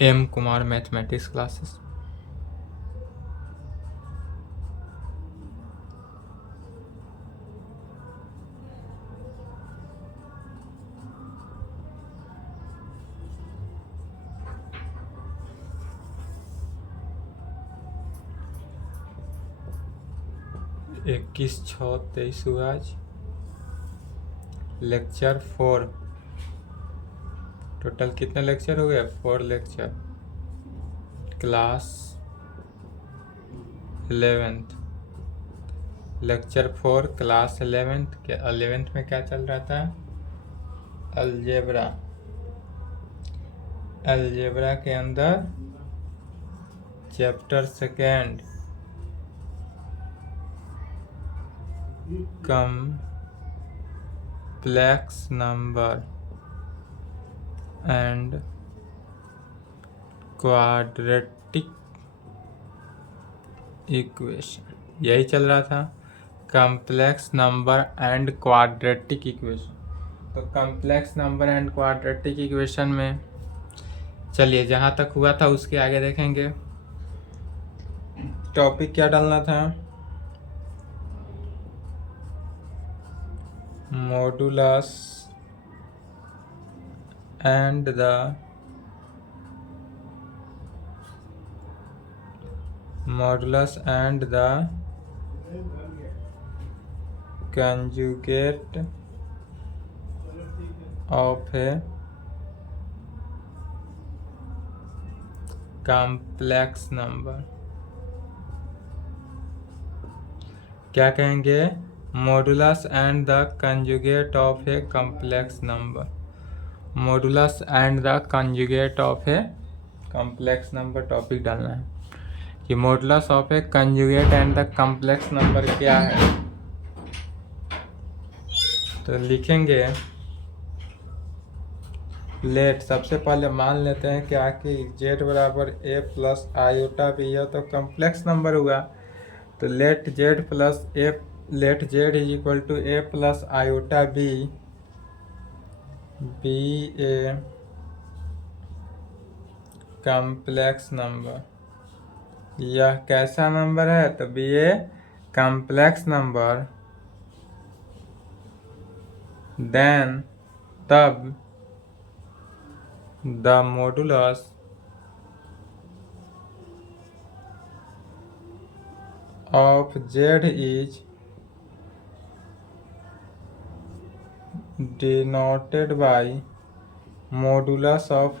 M Kumar mathematics classes. इक्कीस 6/23 हुआ आज। लेक्चर 4। टोटल कितने लेक्चर हो गए? 4 lecture. Class 11th। Lecture 4 class 11th के 11th में क्या चल रहा था? अलजेब्रा। अलजेब्रा के अंदर chapter 2 complex number and quadratic equation, यही चल रहा था। Complex number and quadratic equation. तो complex number and quadratic equation में चलिए जहाँ तक हुआ था उसके आगे देखेंगे। टॉपिक क्या डालना था? Modulus and the conjugate of a complex number। क्या कहेंगे? Modulus and the conjugate of A complex number. Modulus and the conjugate of A complex number topic डालना है कि modulus of A conjugate and the complex number क्या है। तो लिखेंगे late. सबसे पहले मान लेते हैं क्या कि z बराबर a प्लस आयोटा बी है तो कॉम्प्लेक्स नंबर हुआ। तो let z is equal to a plus iota B a complex number. यह कैसा नंबर है? तो B a complex number. Then तब the modulus of z is denoted by modulus of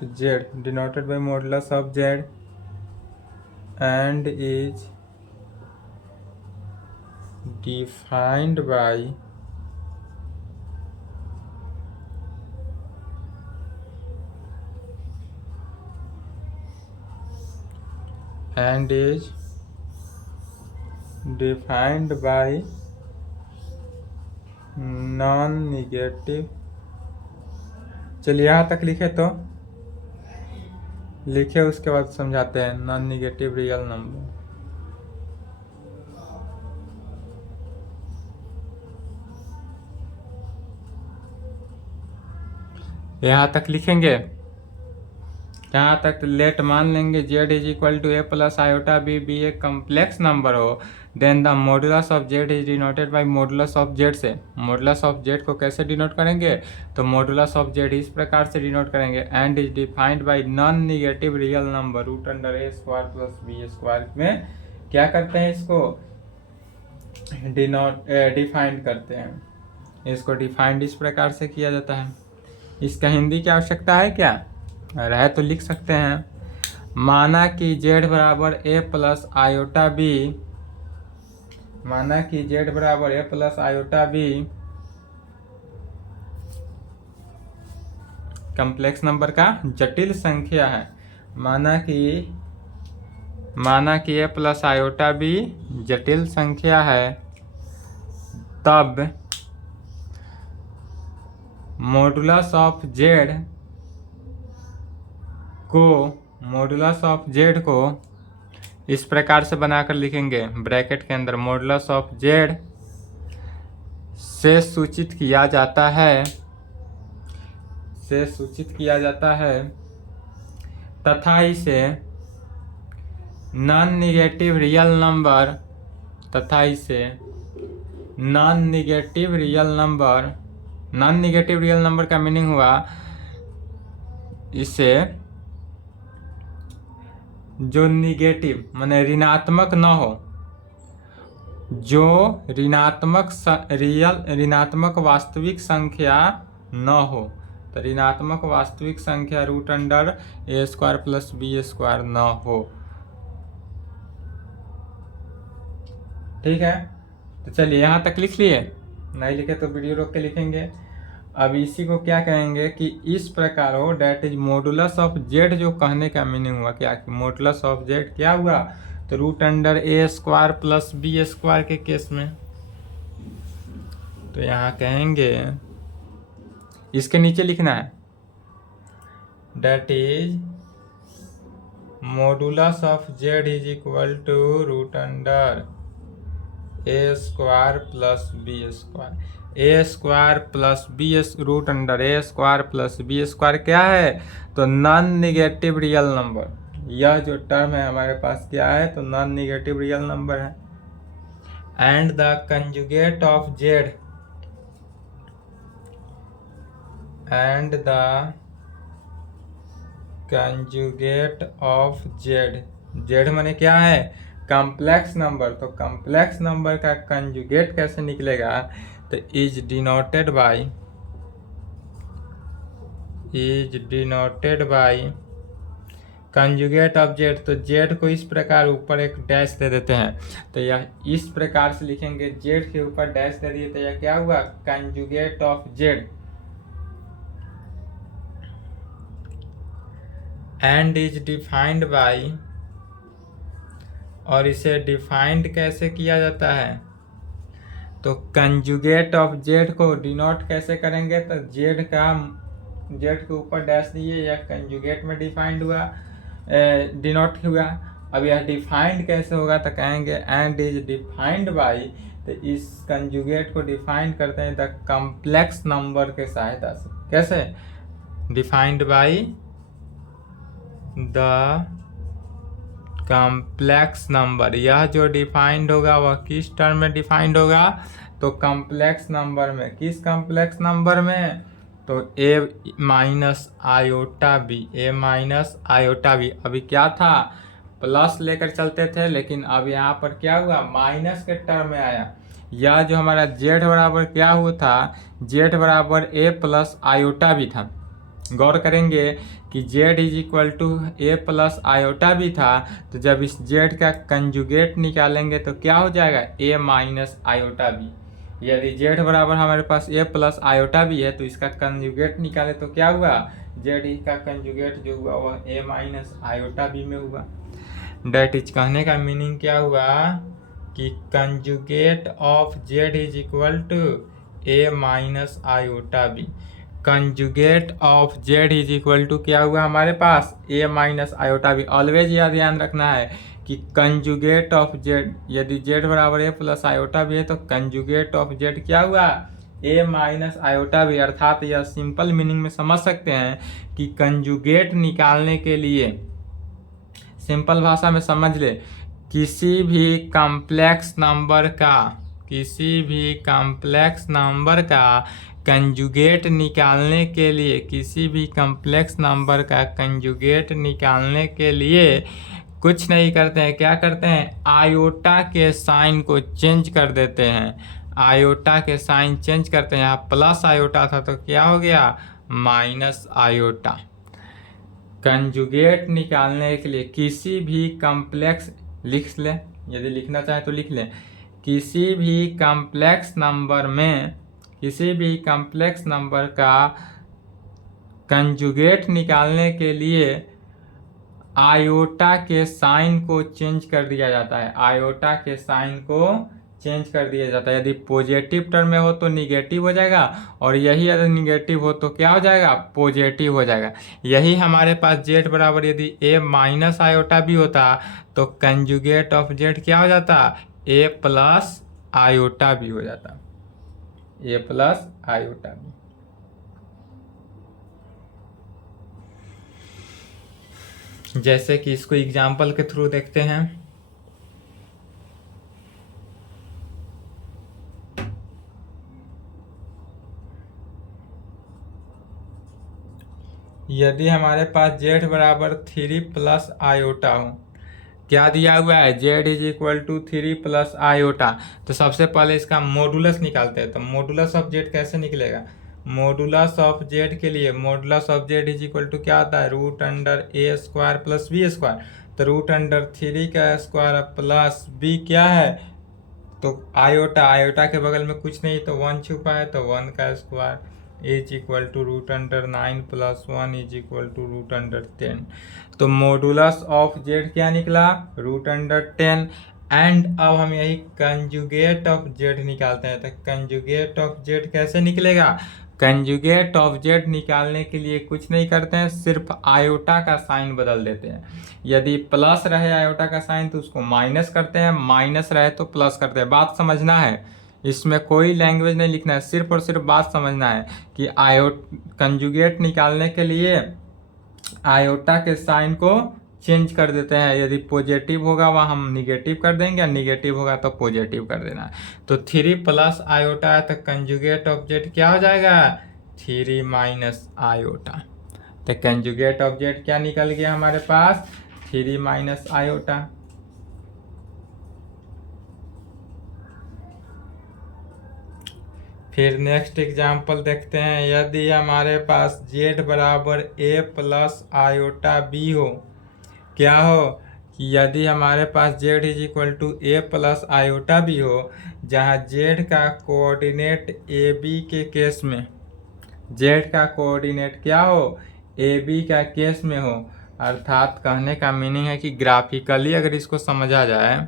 z and is defined by non negative. चलिए यहाँ तक लिखे तो लिखे, उसके बाद समझाते हैं। Non negative real number. यहाँ तक लिखेंगे। यहाँ तक लेट मान लेंगे z is equal to a plus iota B a complex number हो। Then the modulus of z is denoted by modulus of z से। मॉडुलस ऑफ z को कैसे डिनोट करेंगे? तो मॉडुलस ऑफ z इस प्रकार से डिनोट करेंगे and is defined by non negative real number root under a square plus b square. में क्या करते हैं? इसको डिफाइंड करते हैं। इसको डिफाइंड इस प्रकार से किया जाता है। इसका हिंदी की आवश्यकता है क्या? रहे तो लिख सकते हैं। माना कि z बराबर a प्लस आयोटा बी, माना कि z बराबर a plus iota B complex number का जटिल संख्या है। माना कि a प्लस आयोटा बी जटिल संख्या है, तब मॉडुलस ऑफ z को इस प्रकार से बनाकर लिखेंगे। ब्रैकेट के अंदर मॉडुलस ऑफ z से सूचित किया जाता है तथा इसे नॉन निगेटिव रियल नंबर तथा इसे नॉन निगेटिव रियल नंबर का मीनिंग हुआ इसे जो निगेटिव माने ऋणात्मक न हो, जो ऋणात्मक वास्तविक संख्या न हो, तो ऋणात्मक वास्तविक संख्या root under A square plus B square न हो। ठीक है, तो चलिए यहाँ तक लिख लिए, नहीं लिखे तो वीडियो रोक के लिखेंगे। अब इसी को क्या कहेंगे कि इस प्रकार हो, that is modulus of Z. जो कहने का मीनिंग हुआ क्या कि मॉडुलस ऑफ जेड क्या हुआ, तो root under A square plus B square के केस में। तो यहाँ कहेंगे इसके नीचे लिखना है that is modulus of Z is equal to root under A square plus B square. A square plus B root under A square plus B square क्या है, तो नॉन निगेटिव रियल नंबर। यह जो टर्म है हमारे पास क्या है, तो नॉन निगेटिव रियल नंबर है। And the conjugate of Z and the conjugate of Z, Z माने क्या है, कॉम्प्लेक्स नंबर। तो कॉम्प्लेक्स नंबर का कंजुगेट कैसे निकलेगा, तो is denoted bye conjugate of Z. तो जेड को इस प्रकार ऊपर एक डैश दे देते हैं, तो यह इस प्रकार से लिखेंगे, जेड के ऊपर डैश दे दिए तो यह क्या हुआ, conjugate of Z. And is defined bye, और इसे डिफाइंड कैसे किया जाता है, तो कंजुगेट ऑफ जेड को डिनोट कैसे करेंगे, तो जेड के ऊपर डैश दिए, यह कंजुगेट में डिफाइंड हुआ, डिनोट हुआ। अब यह डिफाइंड कैसे होगा, तो कहेंगे एंड इज डिफाइंड बाय, तो इस कंजुगेट को डिफाइंड करते हैं द कॉम्प्लेक्स नंबर के सहायता से। कैसे, defined by the complex number. यह जो डिफाइंड होगा वह किस टर्म में डिफाइंड होगा, तो कॉम्प्लेक्स नंबर में। किस कॉम्प्लेक्स नंबर में, तो ए माइनस आयोटा बी, ए माइनस आयोटा बी। अभी क्या था, प्लस लेकर चलते थे, लेकिन अब यहाँ पर क्या हुआ, माइनस के टर्म में आया। यह जो हमारा जेड बराबर क्या हुआ था, जेड बराबर ए प्लस आयोटा बी था। गौर करेंगे कि Z is equal to A plus iota B था, तो जब इस जेड का कंजुगेट निकालेंगे तो क्या हो जाएगा, ए माइनस आयोटा बी। यदि जेड बराबर हमारे पास ए प्लस आयोटा भी है, तो इसका कंजुगेट निकाले तो क्या हुआ, जेड का कंजुगेट जो हुआ वह ए माइनस आयोटा बी में हुआ। डेट इज कहने का मीनिंग क्या हुआ कि conjugate of Z is equal to A minus iota B. Conjugate of Z is equal to क्या हुआ हमारे पास, A minus iota B. Always यह ध्यान रखना है कि कंजुगेट ऑफ जेड, यदि जेड बराबर ए प्लस आयोटा बी है तो कंजुगेट ऑफ जेड क्या हुआ, ए माइनस आयोटा बी। अर्थात यह सिंपल मीनिंग में समझ सकते हैं कि कंजुगेट निकालने के लिए, सिंपल भाषा में समझ ले, किसी भी कॉम्प्लेक्स नंबर का कंजुगेट निकालने के लिए, किसी भी कॉम्प्लेक्स नंबर का कंजुगेट निकालने के लिए कुछ नहीं करते हैं, क्या करते हैं, आयोटा के साइन को चेंज कर देते हैं। आयोटा के साइन चेंज करते हैं, यहाँ प्लस आयोटा था तो क्या हो गया, माइनस आयोटा। कंजुगेट निकालने के लिए किसी भी कॉम्प्लेक्स, लिख ले यदि लिखना चाहे तो लिख ले, किसी भी कॉम्प्लेक्स नंबर का कंजुगेट निकालने के लिए आयोटा के साइन को चेंज कर दिया जाता है। आयोटा के साइन को चेंज कर दिया जाता है। यदि पॉजिटिव टर्म में हो तो निगेटिव हो जाएगा, और यही अगर निगेटिव हो तो क्या हो जाएगा, पॉजिटिव हो जाएगा। यही हमारे पास जेड बराबर यदि ए माइनस आयोटा भी होता तो कंजुगेट ऑफ जेड क्या हो जाता, ए प्लस आयोटा भी हो जाता, ए प्लस आयोटा भी। जैसे कि इसको एग्जाम्पल के थ्रू देखते हैं। यदि हमारे पास z बराबर 3 प्लस आयोटा हो, क्या दिया हुआ है, z is equal to 3 plus iota, तो सबसे पहले इसका मॉडुलस निकालते हैं। तो मॉडुलस ऑफ z कैसे निकलेगा, मॉडुलस ऑफ z के लिए modulus of z is equal to क्या होता है, root under a square plus b square. तो रूट अंडर 3 का स्क्वायर प्लस b क्या है, तो आयोटा, आयोटा के बगल में कुछ नहीं तो 1 छुपा है, तो 1 का square is equal to root under 9 plus 1 is equal to root under 10। तो मॉडुलस ऑफ जेड क्या निकला, रूट अंडर 10। एंड अब हम यही कंजुगेट ऑफ जेड निकालते हैं। तो कंजुगेट ऑफ जेड कैसे निकलेगा, कंजुगेट ऑफ जेड निकालने के लिए कुछ नहीं करते हैं, सिर्फ आयोटा का साइन बदल देते हैं। यदि प्लस रहे आयोटा का साइन तो उसको माइनस करते हैं, माइनस रहे तो प्लस करते हैं। बात समझना है, इसमें कोई लैंग्वेज नहीं लिखना है, सिर्फ और सिर्फ बात समझना है कि कंजुगेट निकालने के लिए आयोटा के साइन को चेंज कर देते हैं। यदि पॉजिटिव होगा वहाँ हम निगेटिव कर देंगे, निगेटिव होगा तो पॉजिटिव कर देना है। तो 3 प्लस आयोटा है, तो कंजुगेट ऑफ जेड क्या हो जाएगा, 3 माइनस आयोटा। तो कंजुगेट ऑफ जेड क्या निकल गया हमारे पास, 3 माइनस आयोटा। फिर नेक्स्ट एग्जाम्पल देखते हैं। यदि हमारे पास z बराबर a प्लस आयोटा b हो, क्या हो कि यदि हमारे पास z is equal to a plus iota b हो, जहाँ z का कोऑर्डिनेट ab के केस में, z का कोऑर्डिनेट क्या हो, ab का केस में हो। अर्थात कहने का मीनिंग है कि ग्राफिकली अगर इसको समझा जाए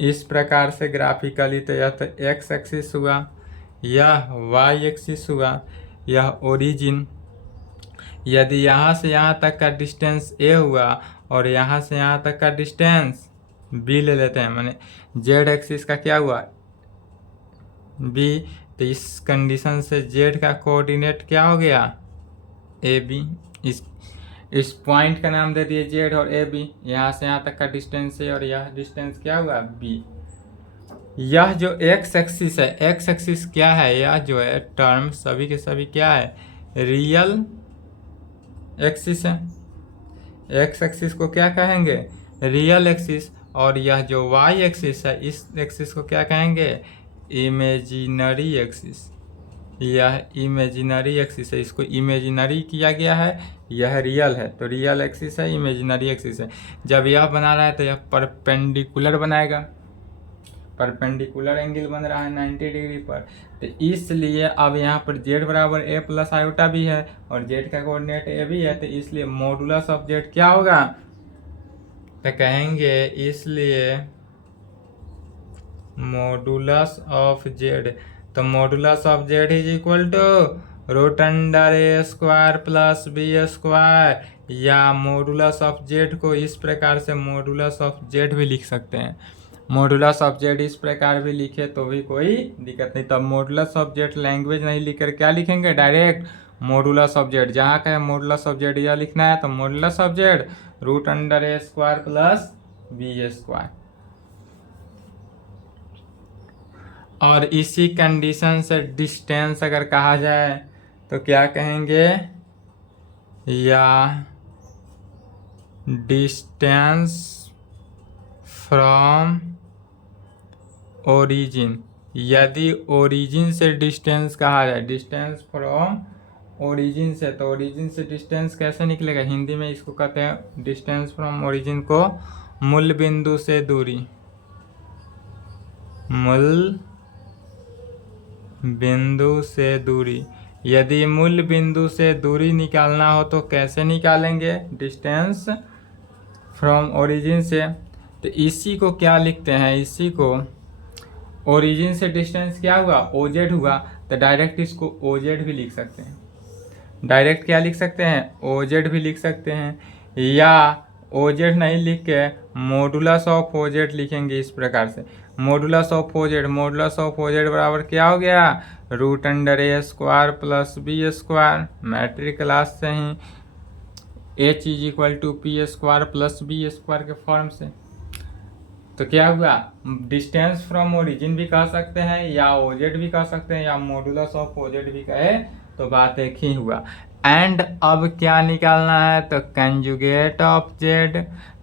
इस प्रकार से ग्राफिकली, तो यह तो x एक्सिस हुआ, यह y एक्सिस हुआ, यह ओरिजिन। यदि यहाँ से यहाँ तक का डिस्टेंस a हुआ और यहाँ से यहाँ तक का डिस्टेंस b ले लेते हैं, माने z एक्सिस का क्या हुआ, b। तो इस कंडीशन से z का कोऑर्डिनेट क्या हो गया, ab। इस पॉइंट का नाम दे दिए z और a b। यहाँ से यहाँ तक का डिस्टेंस है और यह डिस्टेंस क्या हुआ b। यह जो x एक्सिस है, x एक्सिस क्या है, यह जो है टर्म सभी के सभी क्या है, रियल एक्सिस है। x एक्सिस को क्या कहेंगे, रियल एक्सिस। और यह जो y एक्सिस है, इस एक्सिस को क्या कहेंगे, इमेजिनरी एक्सिस। यह इमेजिनरी एक्सिस है, इसको इमेजिनरी किया गया है, यह रियल है। तो रियल एक्सिस है, इमेजिनरी एक्सिस है। जब यह बना रहा है तो यह परपेंडिकुलर बनाएगा, परपेंडिकुलर एंगल बन रहा है 90 डिग्री पर। तो इसलिए अब यहाँ पर z बराबर a प्लस आयोटा भी है और z का कोऑर्डिनेट a भी है, तो इसलिए मॉडुलस ऑफ z क्या होगा, तो कहेंगे इसलिए मॉडुलस ऑफ z, तो modulus of z is equal to root under a square plus b square. या मॉडुलस ऑफ z को इस प्रकार से मॉडुलस ऑफ z भी लिख सकते हैं। मॉडुलस ऑफ z इस प्रकार भी लिखे तो भी कोई दिक्कत नहीं। तब मॉडुलस ऑफ z लैंग्वेज नहीं लिखकर क्या लिखेंगे, डायरेक्ट मॉडुलस ऑफ z। जहाँ का है मॉडुलस ऑफ z यह लिखना है, तो modulus of z root under a square plus b square. और इसी कंडीशन से डिस्टेंस अगर कहा जाए तो क्या कहेंगे, या डिस्टेंस फ्रॉम ओरिजिन। यदि ओरिजिन से डिस्टेंस कहा जाए, डिस्टेंस फ्रॉम ओरिजिन से, तो ओरिजिन से डिस्टेंस कैसे निकलेगा, हिंदी में इसको कहते हैं डिस्टेंस फ्रॉम ओरिजिन को मूल बिंदु से दूरी, मूल बिंदु से दूरी। यदि मूल बिंदु से दूरी निकालना हो तो कैसे निकालेंगे, डिस्टेंस फ्रॉम ओरिजिन से। तो इसी को क्या लिखते हैं, इसी को ओरिजिन से डिस्टेंस क्या हुआ, OZ हुआ, तो डायरेक्ट इसको OZ भी लिख सकते हैं। डायरेक्ट क्या लिख सकते हैं, OZ भी लिख सकते हैं, या OZ नहीं लिख के मॉडुलस ऑफ OZ लिखेंगे इस प्रकार से। Modulus of OZ, modulus of OZ बराबर क्या हो गया, root under a square plus b square. Matric class से ही H is equal to P square plus B square के फॉर्म से। तो क्या हुआ, डिस्टेंस फ्रॉम ओरिजिन भी कह सकते हैं या ओजेड भी कह सकते हैं या मॉडुलस ऑफ ओजेड भी कहे तो बात एक ही हुआ। एंड अब क्या निकालना है, तो conjugate of z.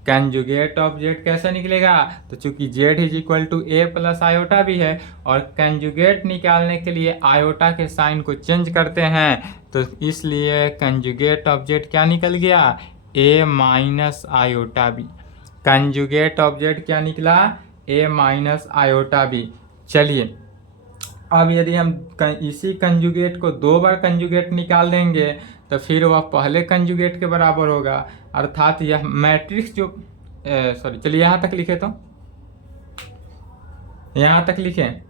Conjugate of z कैसे निकलेगा, तो चूंकि z is equal to A plus iota भी है और कंजुगेट निकालने के लिए आयोटा के साइन को चेंज करते हैं, तो इसलिए कंजुगेट ऑफ जेड क्या निकल गया, A minus iota B. Conjugate object क्या निकला, ए माइनस आयोटा बी। चलिए अब यदि हम इसी कंजुगेट को 2 बार कंजुगेट निकाल देंगे तो फिर वह पहले कंजुगेट के बराबर होगा, अर्थात यह मैट्रिक्स जो सॉरी चलिए यहाँ तक लिखे, तो यहाँ तक लिखें।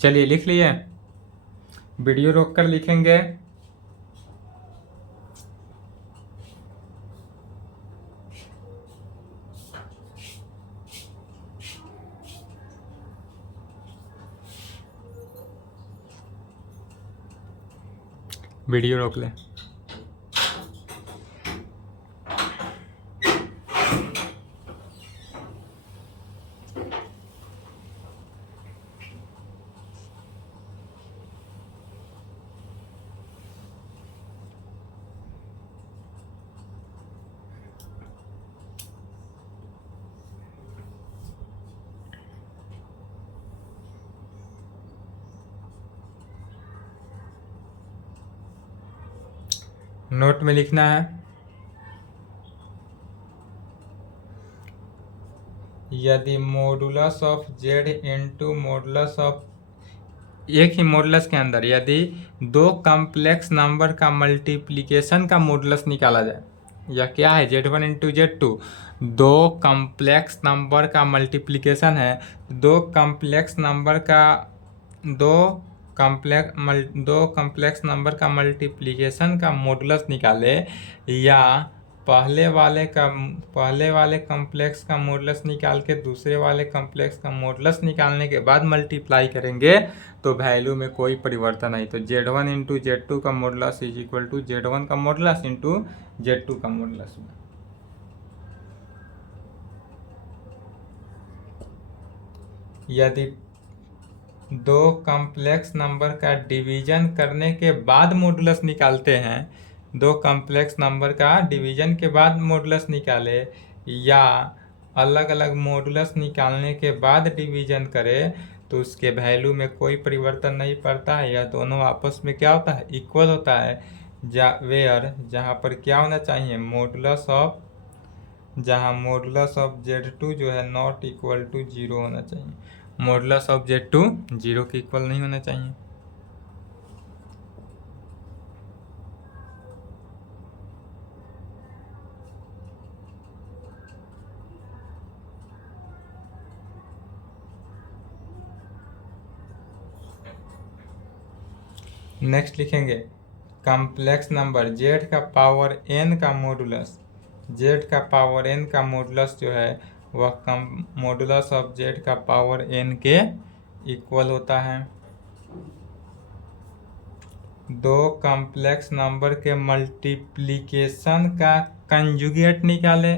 चलिए लिख लिए, वीडियो रोक कर लिखेंगे। वीडियो रोक ले। नोट में लिखना है, यदि modulus of Z into modulus of, एक ही मॉडुलस के अंदर यदि 2 कॉम्प्लेक्स नंबर का मल्टीप्लिकेशन का मॉडुलस निकाला जाए, या क्या है Z1 into Z2, 2 complex number का मल्टीप्लिकेशन है, 2 कॉम्प्लेक्स नंबर का दो कॉम्प्लेक्स नंबर का मल्टीप्लिकेशन का मॉडुलस निकाले, या पहले वाले कॉम्प्लेक्स का मॉडुलस निकाल के दूसरे वाले कॉम्प्लेक्स का मॉडुलस निकालने के बाद मल्टीप्लाई करेंगे तो वैल्यू में कोई परिवर्तन नहीं। तो Z1 इंटू Z2 का modulus is equal to Z1 का मॉडुलस इंटू Z2 का मॉडुलस। यदि 2 कॉम्प्लेक्स नंबर का डिवीजन करने के बाद मॉडुलस निकालते हैं, 2 कॉम्प्लेक्स नंबर का डिवीजन के बाद मॉडुलस निकाले या अलग अलग मॉडुलस निकालने के बाद डिवीजन करे तो उसके वैल्यू में कोई परिवर्तन नहीं पड़ता है। यह दोनों आपस में क्या होता है, इक्वल होता है। जहाँ पर क्या होना चाहिए, जहाँ मॉडुलस ऑफ Z2 जो है नॉट इक्वल टू 0 होना चाहिए। मॉडुलस ऑफ Z2 0 के इक्वल नहीं होना चाहिए। नेक्स्ट लिखेंगे कॉम्प्लेक्स नंबर Z का पावर n का मॉडुलस, Z का पावर n का मॉडुलस जो है वह मॉडुलस ऑफ Z का पावर n के इक्वल होता है। 2 कॉम्प्लेक्स नंबर के मल्टीप्लिकेशन का कंजुगेट निकाले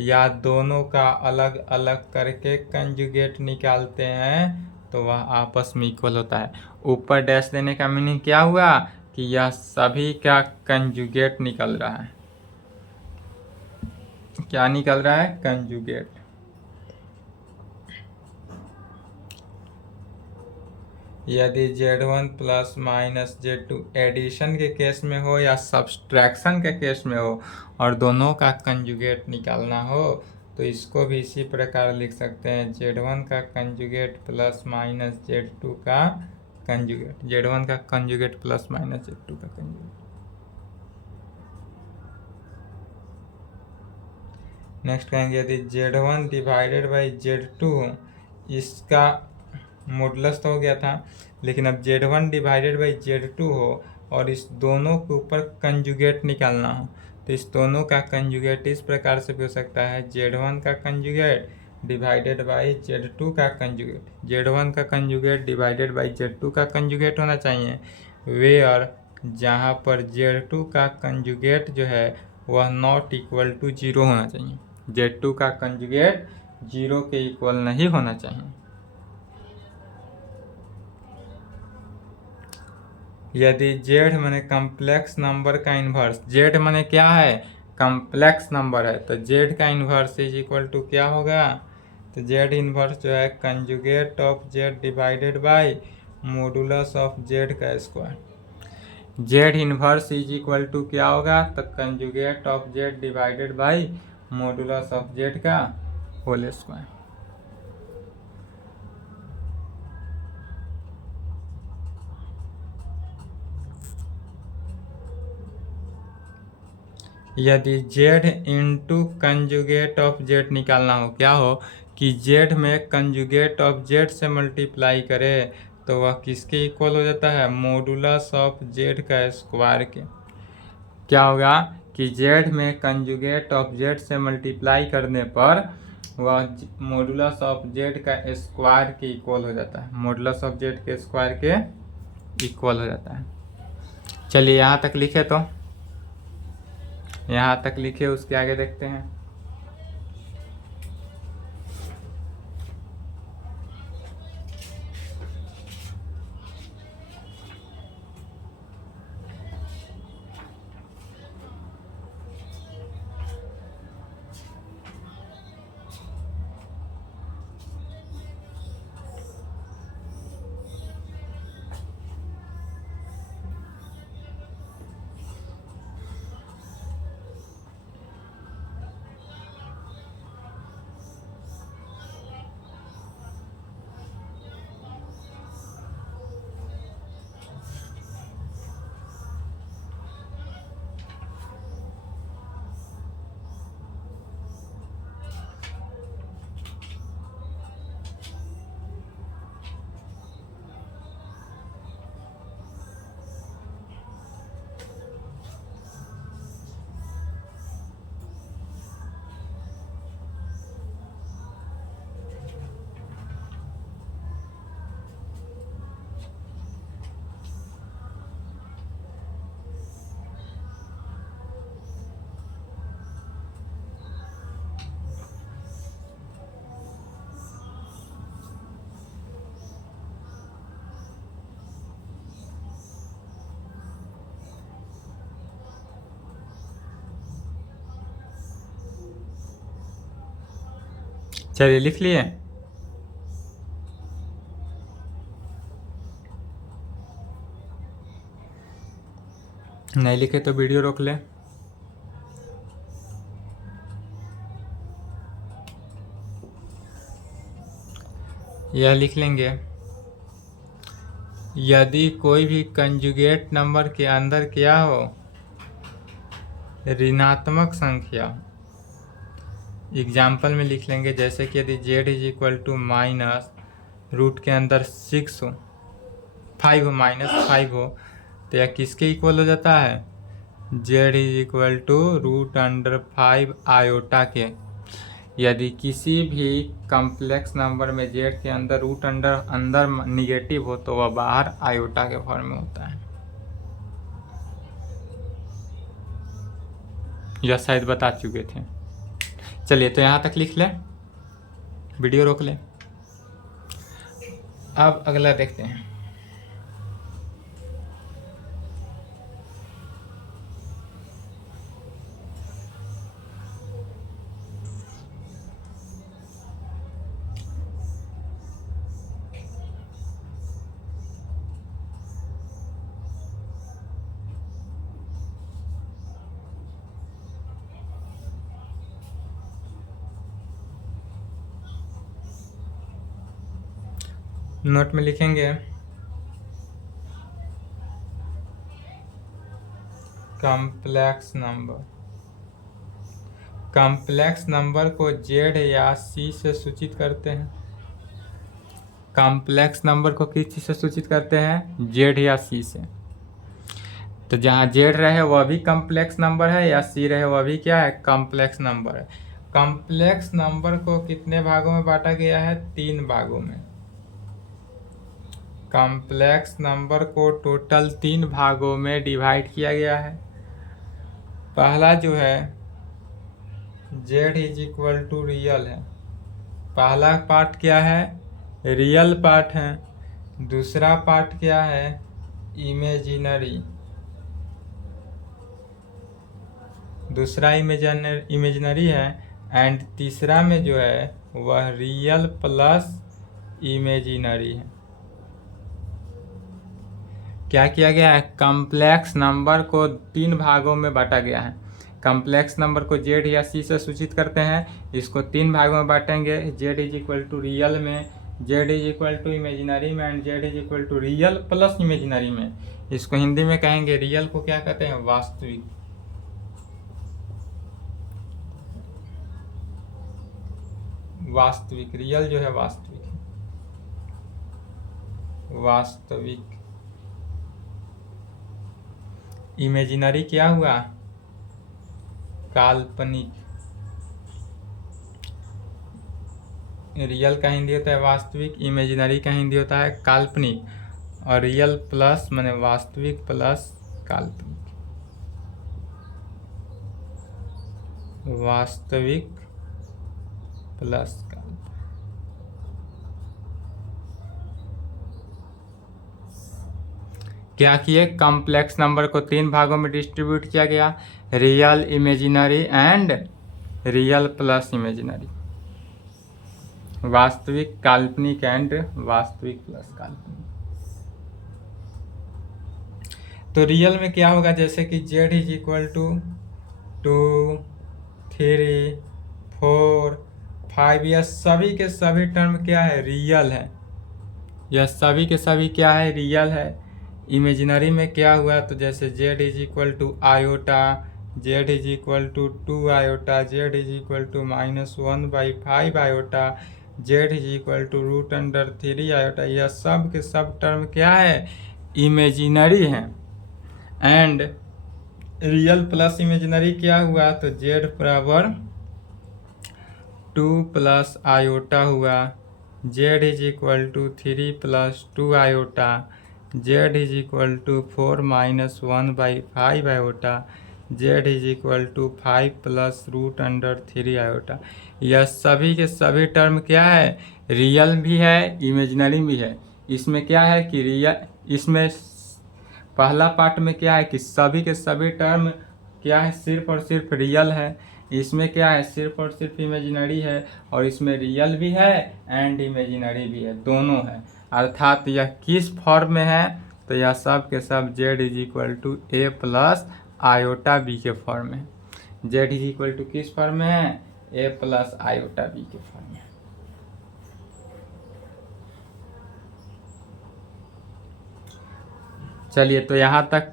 या दोनों का अलग अलग करके कंजुगेट निकालते हैं तो वह आपस में इक्वल होता है। ऊपर डैश देने का मीनिंग क्या हुआ कि यह सभी का कंजुगेट निकल रहा है। क्या निकल रहा है, कंजुगेट। यदि Z1 plus minus Z2 addition के केस में हो या सब्सट्रैक्शन के केस में हो और दोनों का कंजुगेट निकालना हो तो इसको भी इसी प्रकार लिख सकते हैं, Z1 का कंजुगेट प्लस माइनस Z2 का कंजुगेट, Z1 का कंजुगेट प्लस माइनस Z2 का कंजुगेट। नेक्स्ट कहेंगे यदि Z1 डिवाइडेड बाई Z2, इसका मॉडुलस तो हो गया था, लेकिन अब Z1 डिवाइडेड बाई Z2 हो और इस दोनों के ऊपर कंजुगेट निकालना हो तो इस दोनों का कंजुगेट इस प्रकार से भी हो सकता है, Z1 का कंजुगेट डिवाइडेड बाई Z2 का कंजुगेट। Z1 का कंजुगेट डिवाइडेड बाई Z2 का कंजुगेट होना चाहिए, वेयर जहाँ पर Z2 का कंजुगेट जो है वह नॉट इक्वल टू 0 होना चाहिए। Z2 का कंजुगेट 0 के इक्वल नहीं होना चाहिए। यदि Z माने कम्प्लेक्स नंबर का इन्वर्स, Z माने क्या है, कम्प्लेक्स नंबर है, तो Z का इन्वर्स इज इक्वल टू क्या होगा, तो Z इन्वर्स जो है conjugate of Z divided by modulus of Z का square. Z inverse is equal to क्या होगा, तो conjugate of Z divided by modulus of Z का होल स्क्वायर। यदि Z into conjugate of Z निकालना हो, क्या हो कि Z में कंजुगेट ऑफ Z से मल्टीप्लाई करे तो वह किसके इक्वल हो जाता है, मॉडुलस ऑफ Z का स्क्वायर के। क्या होगा कि Z में कंजुगेट ऑफ Z से मल्टीप्लाई करने पर वह मॉडुलस ऑफ Z का स्क्वायर के इक्वल हो जाता है, मॉडुलस ऑफ Z के स्क्वायर के इक्वल हो जाता है। चलिए यहाँ तक लिखे, तो यहाँ तक लिखे, उसके आगे देखते हैं। चलिए लिख लिए। नहीं लिखे तो वीडियो रोक ले। यह लिख लेंगे, यदि कोई भी कंजुगेट नंबर के अंदर क्या हो, ऋणात्मक संख्या। एग्जाम्पल में लिख लेंगे, जैसे कि यदि Z is equal to minus root के अंदर 6 हो, 5 हो, -5 हो, तो यह किसके इक्वल हो जाता है, Z is equal to root under 5 iota के। यदि किसी भी कम्प्लेक्स नंबर में Z के अंदर रूट अंदर निगेटिव हो तो वह बाहर आयोटा के फॉर्म में होता है। यह शायद बता चुके थे। चलिए तो यहाँ तक लिख ले, वीडियो रोक ले। अब अगला देखते हैं। नोट में लिखेंगे कॉम्प्लेक्स नंबर। कॉम्प्लेक्स नंबर को जेड या सी से सूचित करते हैं। कॉम्प्लेक्स नंबर को किस चीज से सूचित करते हैं? जेड या सी से। तो जहाँ जेड रहे वह भी कॉम्प्लेक्स नंबर है, या सी रहे वह भी क्या है? कॉम्प्लेक्स नंबर है। कॉम्प्लेक्स नंबर को कितने भागों में बांटा गया है? 3 भागों में। कॉम्प्लेक्स नंबर को टोटल 3 भागों में डिवाइड किया गया है। पहला जो है z is equal to real है। पहला पार्ट क्या है? रियल पार्ट है। दूसरा पार्ट क्या है? इमेजिनरी। दूसरा इमेजिनरी है। एंड तीसरा में जो है वह रियल प्लस इमेजिनरी है। क्या किया गया है? कॉम्प्लेक्स नंबर को 3 भागों में बांटा गया है। कॉम्प्लेक्स नंबर को जेड या सी से सूचित करते हैं। इसको 3 भागों में बांटेंगे। Z is equal to real में, Z is equal to imaginary में, and Z is equal to real plus imaginary में। इसको हिंदी में कहेंगे, रियल को क्या कहते हैं? वास्तविक। वास्तविक, रियल जो है वास्तविक। वास्तविक। इमेजिनरी क्या हुआ? काल्पनिक। रियल का हिंदी होता है वास्तविक, इमेजिनरी का हिंदी होता है काल्पनिक। और रियल प्लस माने वास्तविक प्लस काल्पनिक। वास्तविक प्लस काल्पनिक। क्या किए? कॉम्प्लेक्स नंबर को 3 भागों में डिस्ट्रीब्यूट किया गया, real, imaginary and real plus imaginary. वास्तविक, काल्पनिक एंड वास्तविक प्लस काल्पनिक। तो रियल में क्या होगा? जैसे कि z इज इक्वल टू 2, 3, 4, 5, यह सभी के सभी टर्म क्या है? रियल है। यह सभी के सभी क्या है? रियल है। इमेजिनरी में क्या हुआ? तो जैसे z is equal to iota, z is equal to 2 iota, z is equal to -1/5 iota, z is equal to √3 iota. यह सब के सब टर्म क्या है? इमेजिनरी है। एंड रियल प्लस इमेजिनरी क्या हुआ? तो z बराबर 2 प्लस आयोटा हुआ, z is equal to 3 plus 2 iota, z is equal to 4 -1/5 iota, z is equal to 5 plus √3 iota. यह सभी के सभी टर्म क्या है? रियल भी है, इमेजिनरी भी है। इसमें क्या है कि रियल, इसमें पहला पार्ट में क्या है कि सभी के सभी टर्म क्या है? सिर्फ और सिर्फ रियल है। इसमें क्या है? सिर्फ और सिर्फ इमेजिनरी है। और इसमें रियल भी है एंड इमेजिनरी भी है, दोनों है। अर्थात यह किस फॉर्म में है? तो यह सब के सब z is equal to a plus iota b के फॉर्म में। z इज इक्वल टू किस फॉर्म में है? a प्लस आयोटा b के फॉर्म में। चलिए, तो यहाँ तक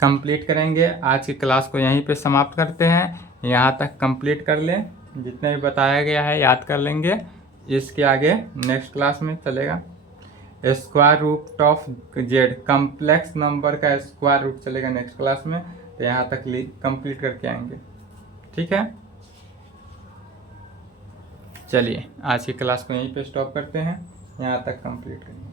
कंप्लीट करेंगे। आज की क्लास को यहीं पे समाप्त करते हैं। यहाँ तक कंप्लीट कर लें, जितने भी बताया गया है याद कर लेंगे। इसके आगे नेक्स्ट क्लास में चलेगा square root of z, complex number का स्क्वायर रूट चलेगा नेक्स्ट क्लास में। तो यहाँ तक कंप्लीट करके आएंगे, ठीक है। चलिए, आज की क्लास को यहीं पे स्टॉप करते हैं, यहाँ तक कंप्लीट करेंगे।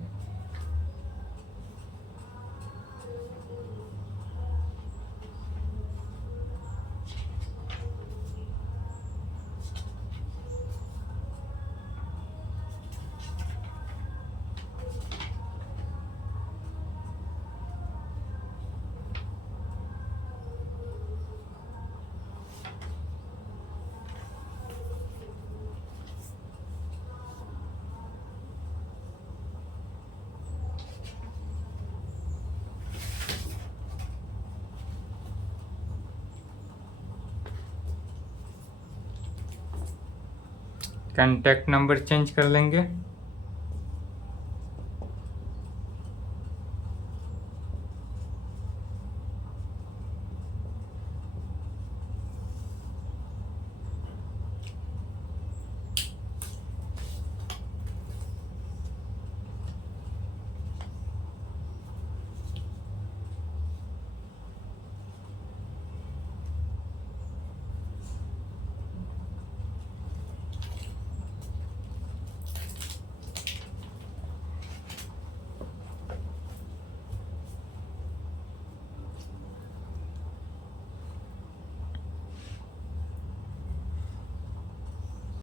कॉन्टैक्ट नंबर चेंज कर लेंगे।